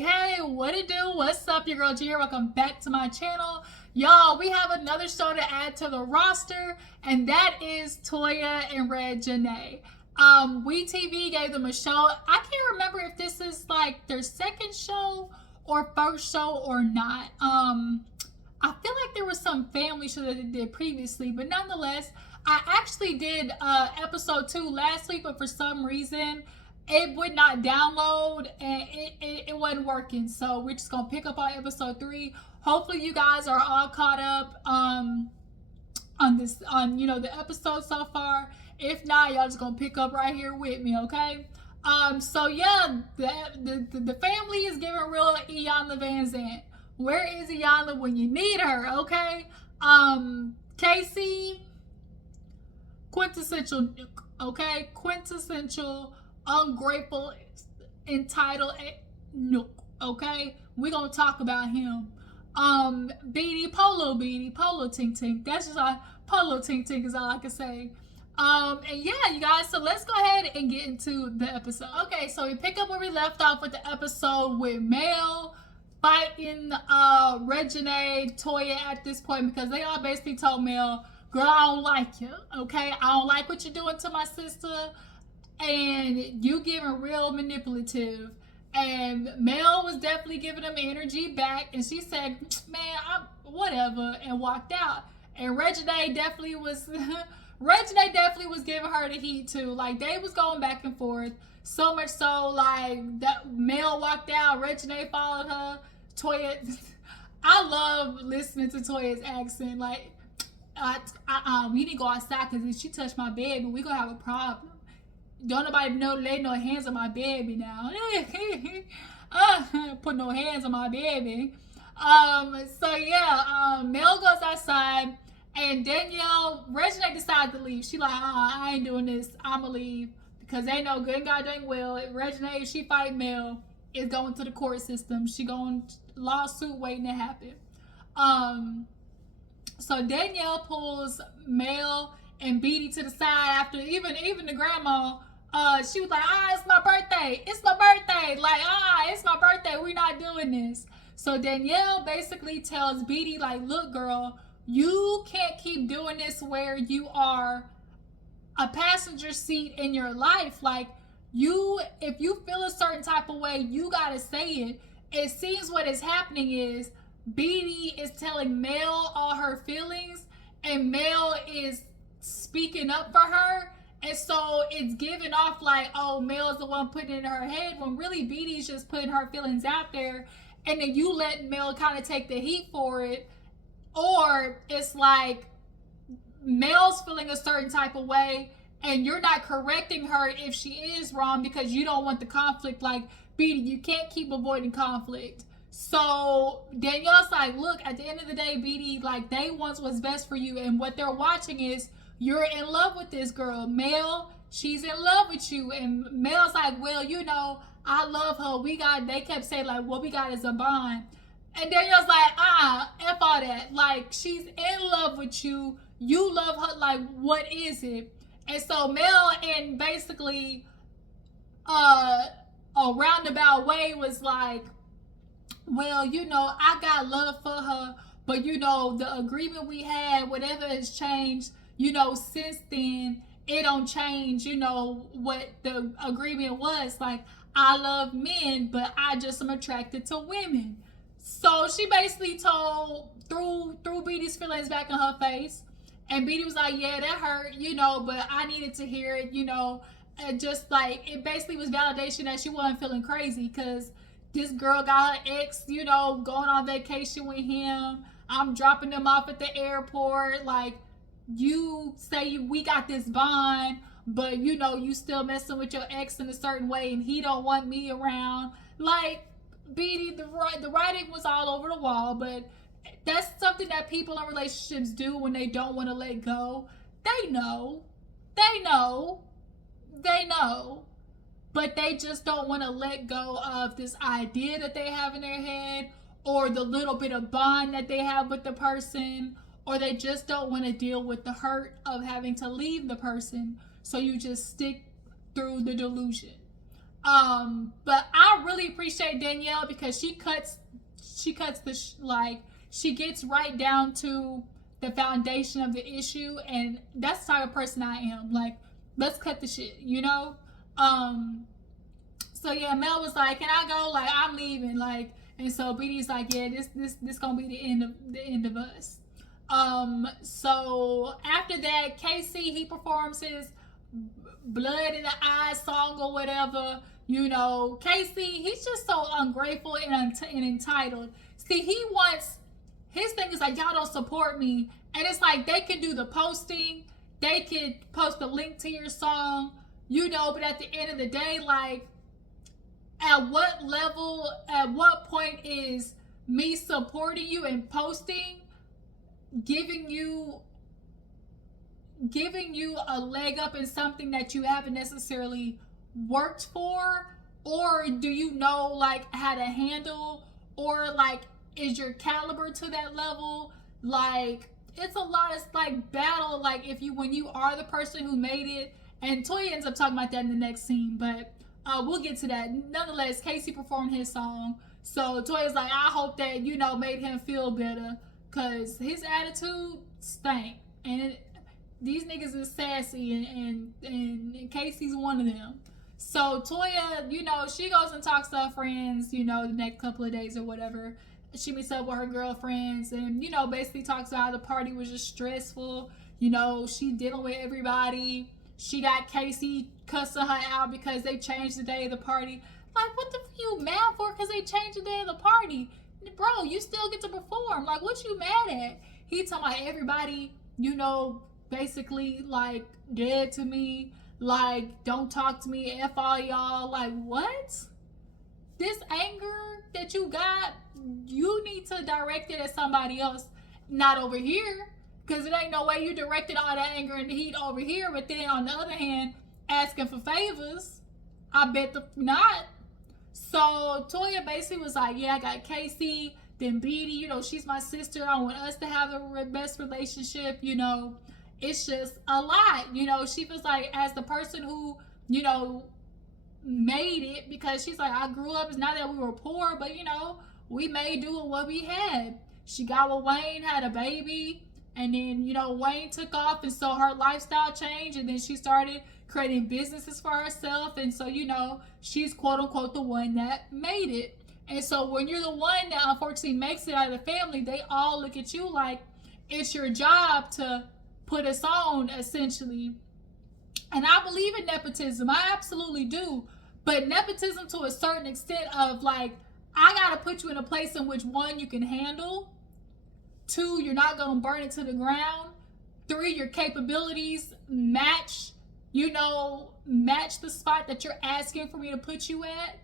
Hey, what it do? What's up? Your girl G here. Welcome back to my channel. Y'all, we have another show to add to the roster, and that is Toya and Reginae. WeTV gave them a show. I can't remember if this is like their second show or first show or not. I feel like there was some family show that they did previously, but nonetheless, I actually did episode 2 last week, but for some reason it would not download and it wasn't working. So we're just gonna pick up on episode 3. Hopefully you guys are all caught up on the episode so far. If not, y'all just gonna pick up right here with me, okay? So yeah, the family is giving real Iyanla Van Zant. Where is Iyanla when you need her, okay? Casey, quintessential, okay? Quintessential, ungrateful, entitled, nook, okay? We're gonna talk about him. Beedy, Polo Tink Tink. That's just all, Polo Tink Tink is all I can say. And yeah, you guys, so let's go ahead and get into the episode. Okay, so we pick up where we left off with the episode with Mel fighting Reginae, Toya at this point, because they all basically told Mel, girl, I don't like you, okay? I don't like what you're doing to my sister, and you getting real manipulative. And Mel was definitely giving them energy back, and she said, man, whatever, and walked out. And Reginae definitely was giving her the heat too. Like, they was going back and forth. So much so, like, that Mel walked out, Reginae followed her. Toya, I love listening to Toya's accent. Like, we didn't go outside because if she touched my baby, we gonna have a problem. Don't nobody lay no hands on my baby now. Put no hands on my baby. So yeah, Mel goes outside, and Danielle, Reginae decides to leave. She like, I ain't doing this. I'ma leave. Because they know good and God dang well, Reginae, if she fight Mel, is going to the court system. She going lawsuit waiting to happen. So Danielle pulls Mel and Beedy to the side after even the grandma. She was like, it's my birthday. It's my birthday. Like, it's my birthday. We're not doing this. So Danielle basically tells Beedy, like, look, girl, you can't keep doing this where you are a passenger seat in your life. Like, if you feel a certain type of way, you gotta say it. It seems what is happening is Beedy is telling Mel all her feelings, and Mel is speaking up for her. And so it's giving off like, oh, Mel's the one putting it in her head, when really Beedy's just putting her feelings out there, and then you let Mel kind of take the heat for it. Or it's like Mel's feeling a certain type of way, and you're not correcting her if she is wrong because you don't want the conflict. Like, Beedy, you can't keep avoiding conflict. So Danielle's like, look, at the end of the day, Beedy, like, they want what's best for you, and what they're watching is you're in love with this girl. Mel, she's in love with you. And Mel's like, well, I love her. They kept saying, like, what we got is a bond. And Danielle's like, F all that. Like, she's in love with you. You love her. Like, what is it? And so Mel, in basically a roundabout way, was like, well, I got love for her, but the agreement we had, whatever has changed, since then, it don't change, what the agreement was. Like, I love men, but I just am attracted to women. So she basically threw Beedy's feelings back in her face. And Beedy was like, yeah, that hurt, but I needed to hear it, and just like, it basically was validation that she wasn't feeling crazy, because this girl got her ex, going on vacation with him. I'm dropping them off at the airport. Like, you say we got this bond, but you still messing with your ex in a certain way, and he don't want me around. Like, Beedy, the writing was all over the wall, but that's something that people in relationships do when they don't want to let go. They know, but they just don't want to let go of this idea that they have in their head, or the little bit of bond that they have with the person, or they just don't want to deal with the hurt of having to leave the person. So you just stick through the delusion. But I really appreciate Danielle because she cuts she gets right down to the foundation of the issue, and that's the type of person I am. Like, let's cut the shit, you know? So yeah, Mel was like, "Can I go? Like, I'm leaving." Like, and so Beedy's like, "Yeah, this gonna be the end of us." So after that, Casey, he performs his Blood in the Eyes song or whatever. You know, Casey, he's just so ungrateful and entitled. See, he wants, his thing is like, y'all don't support me. And it's like, they can do the posting, they could post a link to your song, you know, but at the end of the day, like, at what level, at what point is me supporting you and posting giving you a leg up in something that you haven't necessarily worked for? Or do you know like how to handle, or like is your caliber to that level? Like, it's a lot of like battle, like if you, when you are the person who made it. And Toya ends up talking about that in the next scene, but we'll get to that. Nonetheless, Casey performed his song, so Toya's like, I hope that, you know, made him feel better, cause his attitude stank, and these niggas is sassy, and Casey's one of them. So Toya, you know, she goes and talks to her friends, you know, the next couple of days or whatever. She meets up with her girlfriends and, you know, basically talks about how the party was just stressful. You know, she dealing with everybody. She got Casey cussing her out because they changed the day of the party. Like, what the f you mad for? Because they changed the day of the party. Bro, you still get to perform. Like, what you mad at? He talking about everybody, you know, basically, like, dead to me. Like, don't talk to me. F all y'all. Like, what? This anger that you got, you need to direct it at somebody else, not over here. Because it ain't no way you directed all that anger and heat over here, but then on the other hand, asking for favors. I bet not. So Toya basically was like, yeah, I got Casey, then Beedy, you know, she's my sister. I want us to have the best relationship, you know. It's just a lot, you know. She feels like, as the person who, you know, made it, because she's like, I grew up, it's not that we were poor, but, you know, we made do with what we had. She got with Wayne, had a baby, and then, you know, Wayne took off, and so her lifestyle changed, and then she started creating businesses for herself, and so, you know, she's quote-unquote the one that made it. And so when you're the one that unfortunately makes it out of the family, they all look at you like it's your job to put us on, essentially. And I believe in nepotism. I absolutely do. But nepotism to a certain extent of like, I got to put you in a place in which, one, you can handle. Two, you're not going to burn it to the ground. Three, your capabilities match, you know, match the spot that you're asking for me to put you at.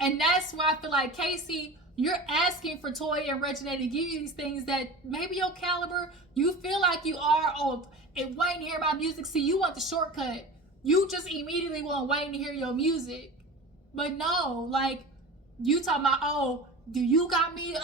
And that's why I feel like, Casey, you're asking for Toya and Reginae to give you these things that maybe your caliber, you feel like you are. Oh, if Wayne hear my music, see, you want the shortcut. You just immediately want Wayne to hear your music. But no, like, you talking about, oh, do you got me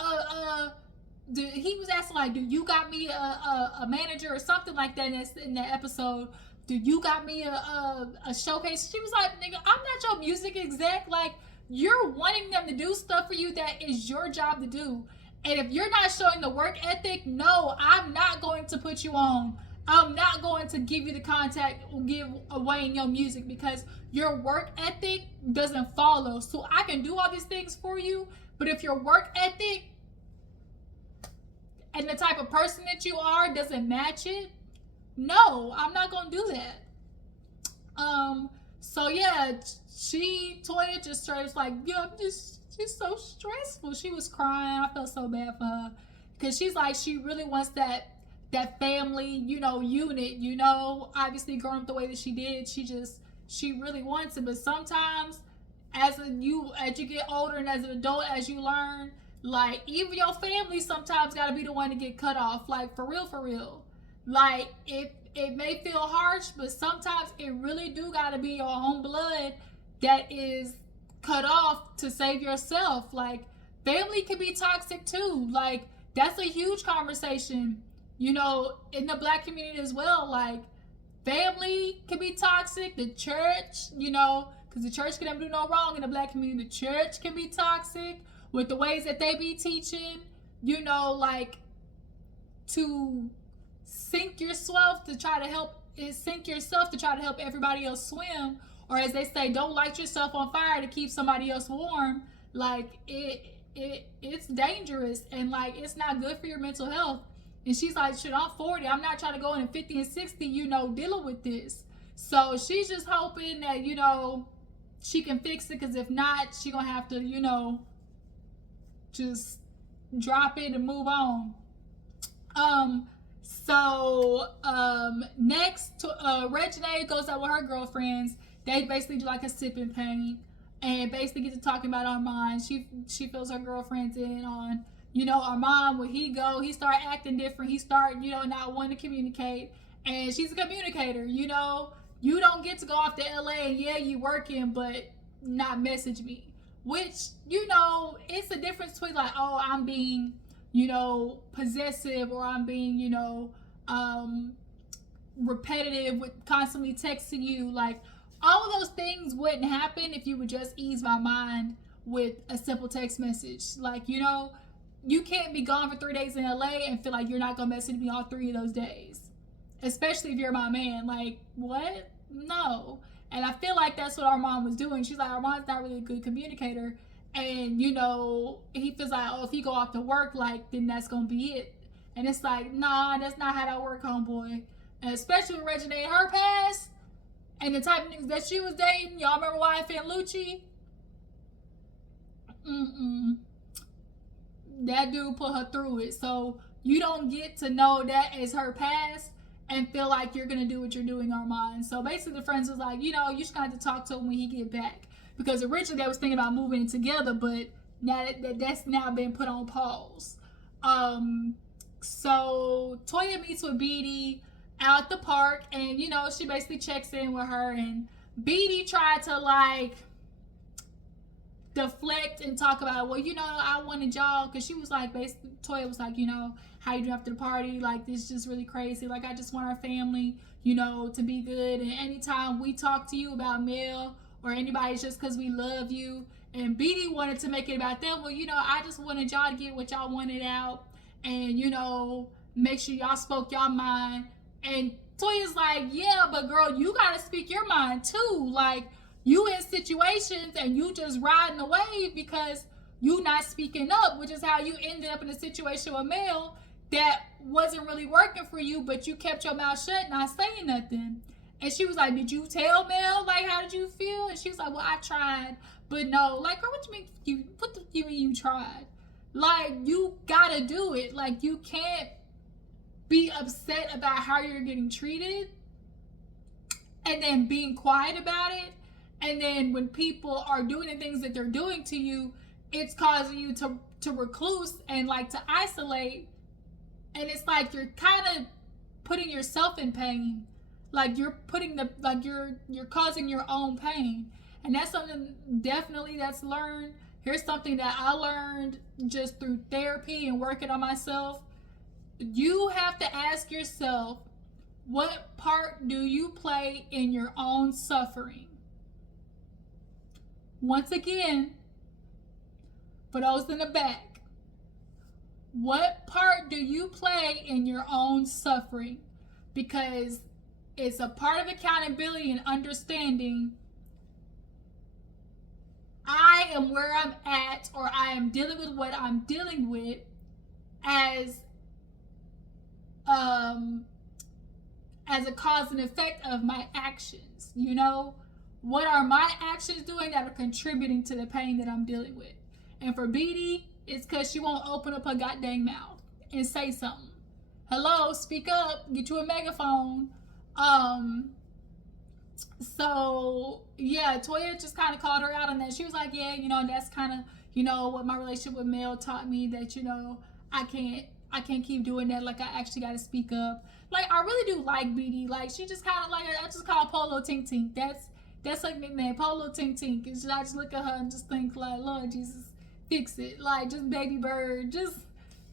he was asking like, do you got me a manager or something like that in that episode? Do you got me a showcase? She was like, nigga, I'm not your music exec. Like, you're wanting them to do stuff for you that is your job to do. And if you're not showing the work ethic, no, I'm not going to put you on. I'm not going to give you the contact or give away in your music, because your work ethic doesn't follow. So I can do all these things for you, but if your work ethic and the type of person that you are doesn't match it, no, I'm not going to do that. So yeah, Toya just starts like, yo, she's so stressful. She was crying. I felt so bad for her, because she's like, she really wants that family, you know, unit, you know, obviously growing up the way that she did, she really wants it. But sometimes as you get older and as an adult, as you learn, like, even your family sometimes got to be the one to get cut off, like, for real. Like, it may feel harsh, but sometimes it really do got to be your own blood that is cut off to save yourself. Like, family can be toxic too. Like, that's a huge conversation, you know, in the Black community as well. Like, family can be toxic, the church, you know, because because the church can never do no wrong in the black community. The church can be toxic with the ways that they be teaching, you know, like to sink yourself to try to help everybody else swim, or as they say, don't light yourself on fire to keep somebody else warm. Like it's dangerous, and like it's not good for your mental health. And she's like, shit, I'm 40. I'm not trying to go in 50 and 60, you know, dealing with this. So she's just hoping that, you know, she can fix it, because if not, she gonna have to, you know, just drop it and move on. Next, Reginae goes out with her girlfriends. They basically do like a sip and paint, and basically get to talking about Armon. She fills her girlfriends in on, you know, Armon, when he start acting different. He start, you know, not wanting to communicate. And she's a communicator, you know. You don't get to go off to LA and yeah, you working, but not message me. Which, you know, it's the difference between like, oh, I'm being, you know, possessive, or I'm being, you know, repetitive with constantly texting you. Like, all of those things wouldn't happen if you would just ease my mind with a simple text message. Like, you know, you can't be gone for 3 days in LA and feel like you're not gonna message me all 3 of those days. Especially if you're my man. Like, what? No. And I feel like that's what Armon was doing. She's like, Armon's not really a good communicator. And, you know, he feels like, oh, if he go off to work, like, then that's going to be it. And it's like, nah, that's not how that work, homeboy. And especially with Reginae and her past, and the type of niggas that she was dating. Y'all remember YF and Lucci? That dude put her through it. So you don't get to know that as her past and feel like you're going to do what you're doing, Armon. So basically the friends was like, you know, you just got to talk to him when he get back. Because originally they was thinking about moving together, but now that's now been put on pause. So Toya meets with Beedy out at the park, and, you know, she basically checks in with her, and Beedy tried to, like, deflect and talk about, well, you know, I wanted y'all, because she was like, basically, Toya was like, you know, how you do after the party, like, this is just really crazy, like, I just want our family, you know, to be good, and anytime we talk to you about Mel or anybody, it's just because we love you. And Beedy wanted to make it about them. Well, you know, I just wanted y'all to get what y'all wanted out, and, you know, make sure y'all spoke y'all mind. And Toya's like, yeah, but girl, you gotta speak your mind too. Like, you in situations and you just riding the wave because you not speaking up, which is how you ended up in a situation with Mel that wasn't really working for you, but you kept your mouth shut, not saying nothing. And she was like, did you tell Mel? Like, how did you feel? And she was like, well, I tried, but no. Like, girl, what do you mean you tried? Like, you gotta do it. Like, you can't be upset about how you're getting treated and then being quiet about it. And then when people are doing the things that they're doing to you, it's causing you to recluse and like to isolate. And it's like you're kind of putting yourself in pain. Like, you're putting you're causing your own pain. And that's something definitely that's learned. Here's something that I learned just through therapy and working on myself. You have to ask yourself, what part do you play in your own suffering? Once again, for those in the back, what part do you play in your own suffering? Because it's a part of accountability and understanding. I am where I'm at, or I am dealing with what I'm dealing with as a cause and effect of my actions. You know, what are my actions doing that are contributing to the pain that I'm dealing with? And for Beedy, it's because she won't open up her goddamn mouth and say something. Hello, speak up, get you a megaphone. So yeah, Toya just kind of called her out on that. She was like, yeah, you know, that's kind of, you know, what my relationship with Mel taught me, that, you know, I can't keep doing that. Like, I actually got to speak up. Like, I really do like Beedy. Like, she just kind of like, I just call her Polo Tink Tink. That's her nickname, Polo Tink Tink. I just look at her and just think, like, Lord Jesus, fix it. Like, just baby bird, just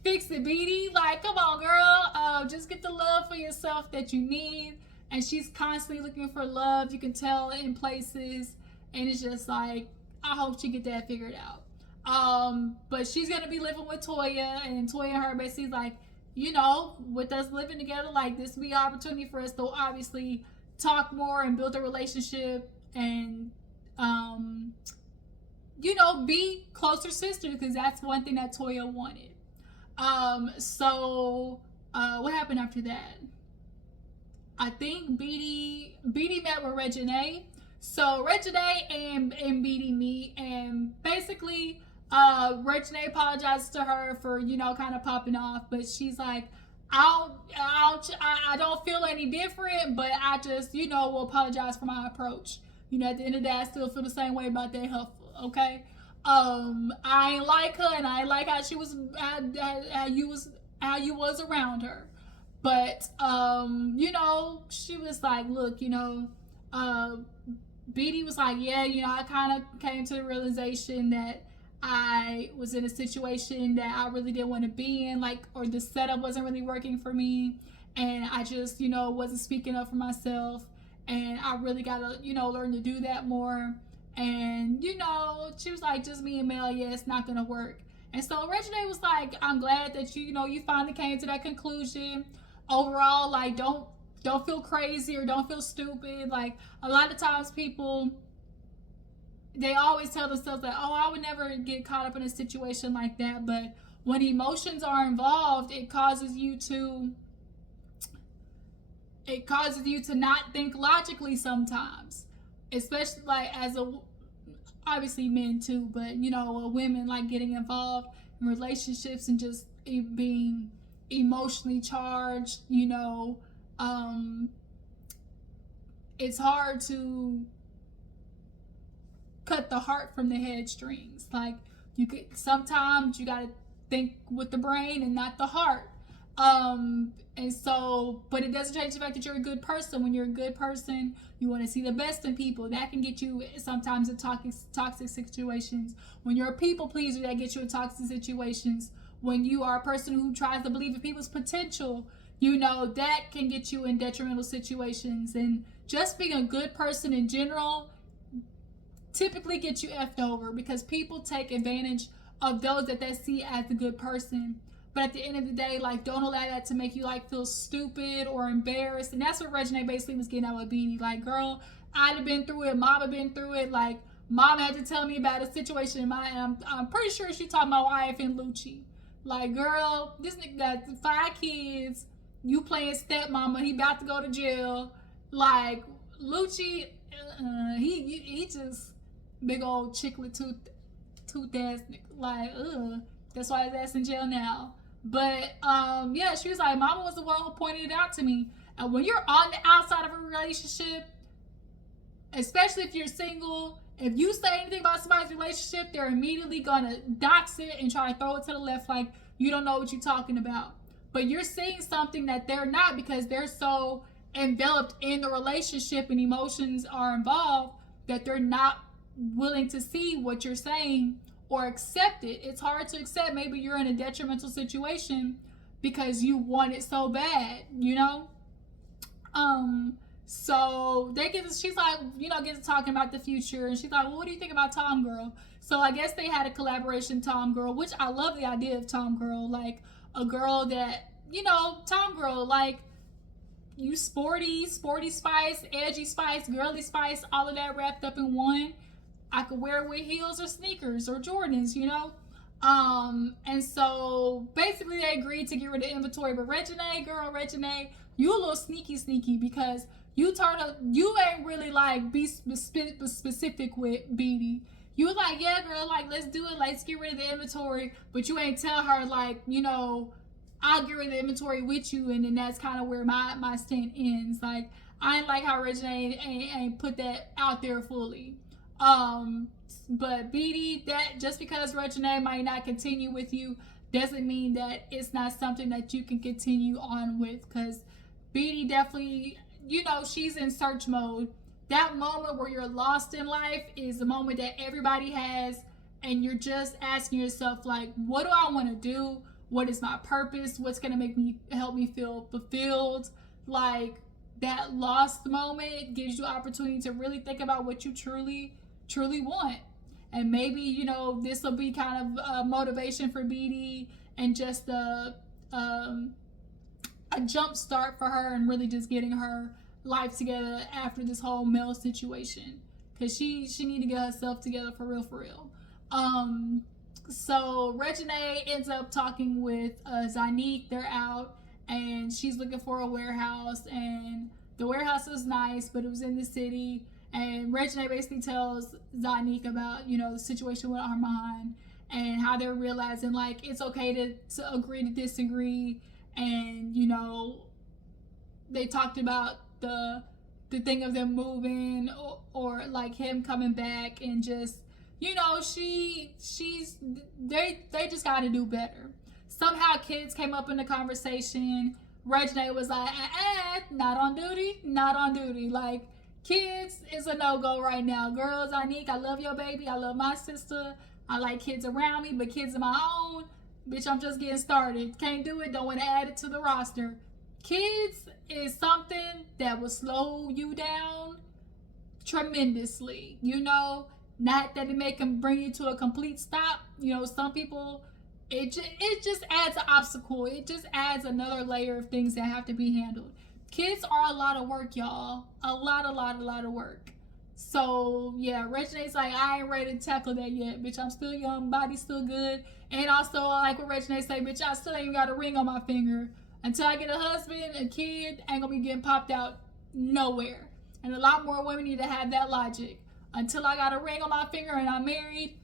fix it, Beedy. Like, come on, girl. Just get the love for yourself that you need. And she's constantly looking for love. You can tell in places. and it's just like, I hope she get that figured out. But she's gonna be living with Toya, and Toya and her basically like, with us living together, like this will be an opportunity for us to obviously talk more and build a relationship and be closer sisters, because that's one thing that Toya wanted. So what happened after that? I think Beedy met with Reginae. So Reginae and Beedy meet, and basically Reginae apologizes to her for kind of popping off, but she's like, I don't feel any different, but I just will apologize for my approach. At the end of the day, I still feel the same way about that heifer. Okay. I ain't like her, and I ain't like how she was, how you was around her. But she was like, look, Beedy was like, yeah, I kind of came to the realization that I was in a situation that I really didn't want to be in, like, or the setup wasn't really working for me, and I just, wasn't speaking up for myself, and I really gotta, learn to do that more. And she was like, just me and Mel, yeah, it's not gonna work. And so Reginae was like, I'm glad that you finally came to that conclusion. Overall, like, don't feel crazy or don't feel stupid. Like, a lot of times people, they always tell themselves that, oh, I would never get caught up in a situation like that. But when emotions are involved, it causes you to not think logically sometimes, especially like obviously men too, but women, like, getting involved in relationships and just it being emotionally charged, it's hard to cut the heart from the headstrings. Like, sometimes you gotta think with the brain and not the heart. And so, but it doesn't change the fact that you're a good person. When you're a good person, you want to see the best in people. That can get you sometimes in toxic situations. When you're a people pleaser, that gets you in toxic situations. When you are a person who tries to believe in people's potential, that can get you in detrimental situations. And just being a good person in general typically gets you effed over, because people take advantage of those that they see as a good person. But at the end of the day, like, don't allow that to make you, like, feel stupid or embarrassed. And that's what Reginae basically was getting at with Beedy. Like, girl, I'd have been through it. Mom had been through it. Like, Mom had to tell me about a situation in I'm pretty sure she talked my wife and Lucci. Like, girl, this nigga got 5 kids. You playing stepmama. He about to go to jail. Like, Lucci, he just big old chiclet tooth ass nigga. Like, that's why his ass in jail now. But yeah, she was like, Mama was the one who pointed it out to me. And when you're on the outside of a relationship, especially if you're single, if you say anything about somebody's relationship, they're immediately gonna dox it and try to throw it to the left, like you don't know what you're talking about. But you're seeing something that they're not, because they're so enveloped in the relationship and emotions are involved that they're not willing to see what you're saying or accept it. It's hard to accept. Maybe you're in a detrimental situation because you want it so bad, So she's like, get to talking about the future, and she's like, well, what do you think about Tom Girl? So I guess they had a collaboration, Tom Girl, which I love the idea of Tom Girl, like a girl that, Tom Girl, like, you sporty spice, edgy spice, girly spice, all of that wrapped up in one. I could wear it with heels or sneakers or Jordans, and so basically they agreed to get rid of inventory. But Reginae, you a little sneaky, because you ain't really like be specific with Beedy. You was like, yeah, girl, like, let's do it, let's get rid of the inventory, but you ain't tell her, like, I'll get rid of the inventory with you, and then that's kind of where my stand ends. Like, I ain't like how Reginae ain't put that out there fully. But Beedy, that just because Reginae might not continue with you doesn't mean that it's not something that you can continue on with, because Beedy definitely, she's in search mode. That moment where you're lost in life is the moment that everybody has, and you're just asking yourself, like, what do I want to do? What is my purpose? What's going to help me feel fulfilled? Like, that lost moment gives you opportunity to really think about what you truly truly want. And maybe, this will be kind of a motivation for Beedy, and just a jump start for her, and really just getting her life together after this whole Mel situation, because she need to get herself together for real. So Reginae ends up talking with Zanique. They're out, and she's looking for a warehouse, and the warehouse was nice, but it was in the city. And Reginae basically tells Zanique about, the situation with Armon, and how they're realizing, like, it's okay to agree to disagree. And, they talked about the thing of them moving, or like him coming back, and just, they just got to do better. Somehow kids came up in the conversation. Reginae was like, not on duty. Like, kids is a no-go right now. Girls, Anique, I love your baby. I love my sister. I like kids around me, but kids of my own, bitch, I'm just getting started. Can't do it. Don't want to add it to the roster. Kids is something that will slow you down tremendously. Not that it make them bring you to a complete stop. Some people, it just adds an obstacle. It just adds another layer of things that have to be handled. Kids are a lot of work, y'all. A lot of work. So, yeah, Reginae's like, I ain't ready to tackle that yet, bitch. I'm still young, body's still good. And also, like what Reginae say, bitch, I still ain't even got a ring on my finger. Until I get a husband, a kid, ain't gonna be getting popped out nowhere. And a lot more women need to have that logic. Until I got a ring on my finger and I'm married,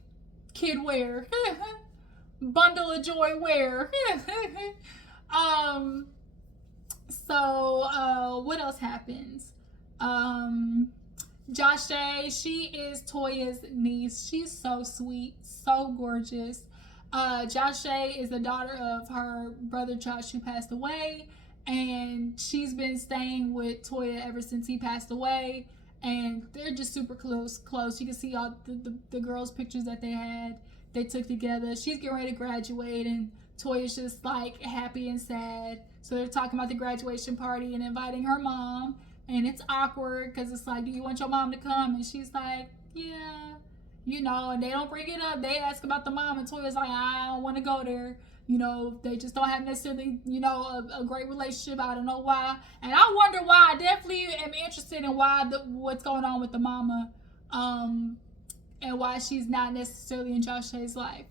kid where? Bundle of joy where? So, what else happens? Joshua, she is Toya's niece. She's so sweet, so gorgeous. Joshua is the daughter of her brother Josh, who passed away, and she's been staying with Toya ever since he passed away, and they're just super close. You can see all the girls' pictures that they took together. She's getting ready to graduate, and Toya's just like happy and sad. So they're talking about the graduation party and inviting her mom. And it's awkward because it's like, do you want your mom to come? And she's like, yeah, and they don't bring it up. They ask about the mom, and Toya's like, I don't want to go there. They just don't have necessarily, a great relationship. I don't know why. And I wonder why. I definitely am interested in what's going on with the mama, and why she's not necessarily in Joshua's life.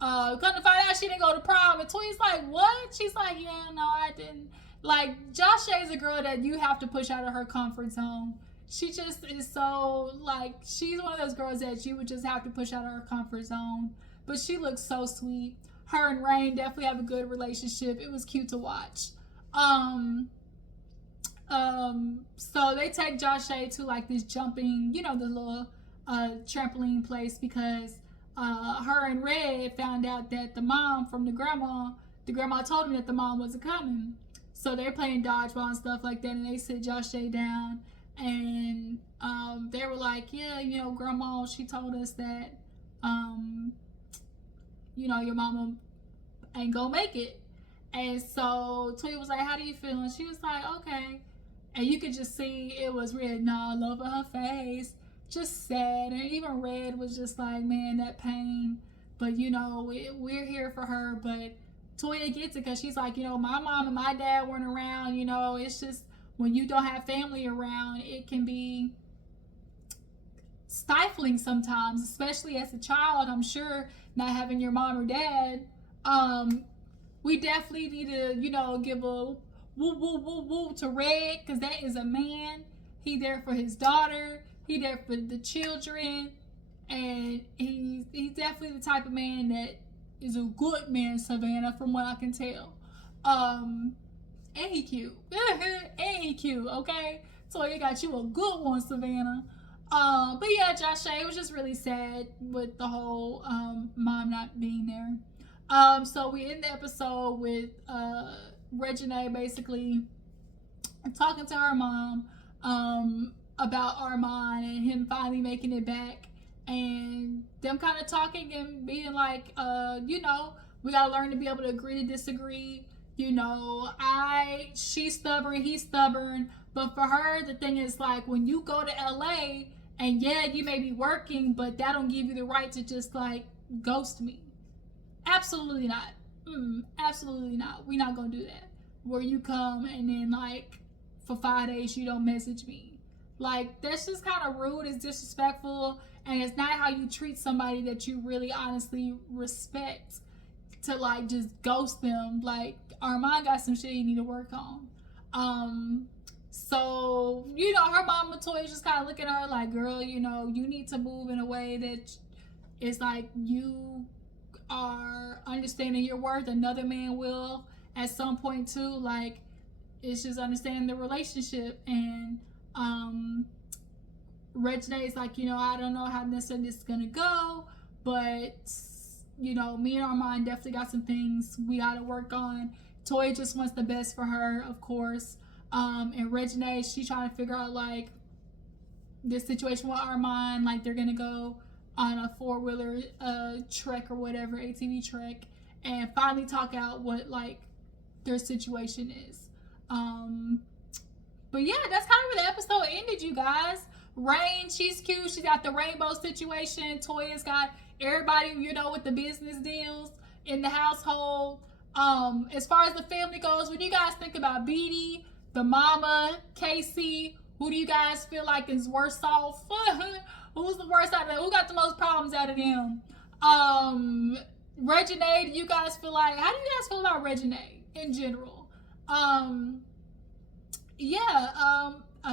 Come to find out she didn't go to prom, and Toya's like, what? She's like, yeah, no, I didn't. Like, Joshua is a girl that you have to push out of her comfort zone. She just is so, like, she's one of those girls that you would just have to push out of her comfort zone. But she looks so sweet. Her and Rain definitely have a good relationship. It was cute to watch. So they take Joshua to, like, this jumping, the little trampoline place, because her and Red found out that the mom from the grandma told him that the mom wasn't coming. So they're playing dodgeball and stuff like that, and they sit Joshua down, and they were like, yeah, grandma, she told us that, your mama ain't gonna make it. And so Toya was like, how do you feel? And she was like, okay. And you could just see it was written all over her face, just sad. And even Red was just like, man, that pain. But, we're here for her, but Toya gets it, because she's like, my mom and my dad weren't around. It's just when you don't have family around, it can be stifling sometimes, especially as a child. I'm sure not having your mom or dad. We definitely need to, give a woo woo woo woo to Red, because that is a man. He there for his daughter. He there for the children, and he's definitely the type of man that is a good man, Savannah, from what I can tell. And he cute. And he cute, okay? So you got you a good one, Savannah. But yeah, Joshua, it was just really sad with the whole mom not being there. So we end the episode with Reginae basically talking to her mom about Armon and him finally making it back. And them kind of talking and being like, we gotta learn to be able to agree to disagree. She's stubborn, he's stubborn. But for her, the thing is, like, when you go to LA And yeah, you may be working, but that don't give you the right to just like ghost me. Absolutely not. Absolutely not. We're not gonna do that. Where you come and then like for 5 days you don't message me. Like that's just kind of rude. It's disrespectful, and it's not how you treat somebody that you really honestly respect. To like just ghost them. Like Armon got some shit you need to work on. So, you know, her mama Toya just kind of looking at her like, girl, you know, you need to move in a way that it's like you are understanding your worth. Another man will at some point too. Like, it's just understanding the relationship. And Reginae is like, you know, I don't know how necessarily this is going to go, but, you know, me and Armon definitely got some things we got to work on. Toya just wants the best for her, of course. And Reginae, she's trying to figure out like this situation with Armon, like they're gonna go on a 4-wheeler trek or whatever, ATV trek, and finally talk out what like their situation is. But yeah, that's kind of where the episode ended, you guys. Rain, she's cute. She's got the rainbow situation. Toya's got everybody, you know, with the business deals in the household. As far as the family goes, what do you guys think about Beedy, the mama, Casey? Who do you guys feel like is worse off? Who's the worst out of them? Who got the most problems out of them? Reginae, do you guys feel like, how do you guys feel about Reginae in general? I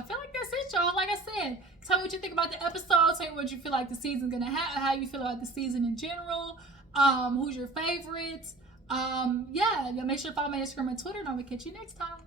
feel like that's it, y'all. Like I said, tell me what you think about the episode. Tell me what you feel like the season's gonna have, how you feel about the season in general. Who's your favorites? Make sure to follow my Instagram and Twitter, and I will catch you next time.